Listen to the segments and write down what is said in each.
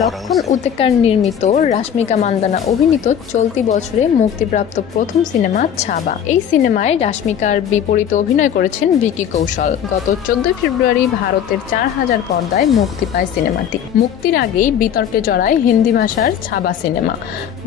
লক্ষণ উতেকার নির্মিত, রাশমিকা মান্দানা অভিনীত চলতি বছরে মুক্তিপ্রাপ্ত প্রথম সিনেমা ছাবা। এই সিনেমায় রাশমিকার বিপরীতে অভিনয় করেছেন ভিকি কৌশল। গত 14 ফেব্রুয়ারি ভারতের 4000 পর্দায় মুক্তি পায় সিনেমাটি। মুক্তির আগেই বিতর্কে জড়ায় হিন্দি ভাষার ছাবা সিনেমা।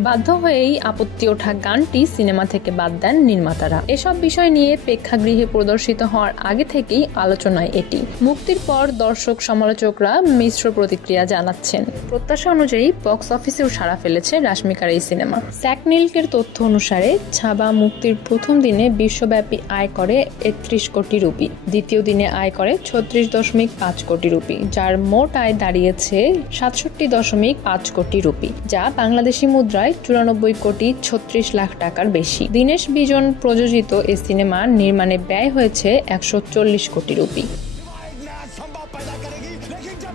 বাধ্য হয়েই আপত্তি ওঠা গানটি সিনেমা থেকে বাদ দেন নির্মাতারা। এসব বিষয় নিয়ে প্রেক্ষাগৃহে প্রদর্শিত হওয়ার আগে থেকেই আলোচনায় এটি। মুক্তির পর দর্শক সমালোচকরা মিশ্র প্রতিক্রিয়া জানাচ্ছেন। প্রত্যাশা অনুযায়ী বক্স অফিসেও সাড়া ফেলেছে রাশমিকার এই সিনেমা। স্যাকনিলকের তথ্য অনুসারে ছাবা মুক্তির প্রথম দিনে বিশ্বব্যাপী আয় করে 31 কোটি রুপি, দ্বিতীয় দিনে আয় করে 36.5 কোটি রুপি, যার মোট আয় দাঁড়িয়েছে 67.5 কোটি রুপি, যা বাংলাদেশি মুদ্রায় 94 কোটি 36 লাখ টাকার বেশি। দীনেশ বিজন প্রযোজিত এই সিনেমার নির্মাণে ব্যয় হয়েছে 140 কোটি রুপি।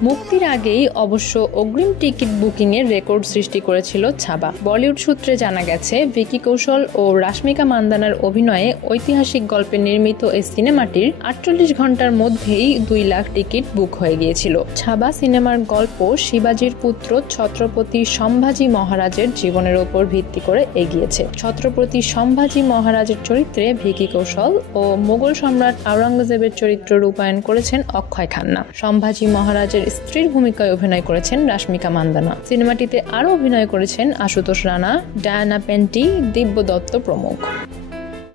মুক্তির আগেই অবশ্য অগ্রিম টিকিট বুকিং এর রেকর্ড সৃষ্টি করেছিল ছাবা। বলিউড সূত্রে জানা গেছে, ভিকি কৌশল ও রাশমিকা মান্দানার অভিনয়ে ঐতিহাসিক গল্পে নির্মিত এই সিনেমাটির 48 ঘন্টার মধ্যেই 2 লাখ টিকিট বুক হয়ে গিয়েছিল। ছাবা সিনেমার গল্প শিবাজির পুত্র ছত্রপতি সম্ভাজি মহারাজের জীবনের উপর ভিত্তি করে এগিয়েছে। ছত্রপতি সম্ভাজি মহারাজের চরিত্রে ভিকি কৌশল ও মোগল সম্রাট আওরঙ্গজেবের চরিত্র রূপায়ণ করেছেন অক্ষয় খান্না। সম্ভাজি মহারাজের স্ত্রীর ভূমিকায় অভিনয় করেছেন রাশমিকা মান্দানা। সিনেমাটিতে আরও অভিনয় করেছেন আশুতোষ রানা, ডায়ানা পেন্টি, দিব্য দত্ত প্রমুখ।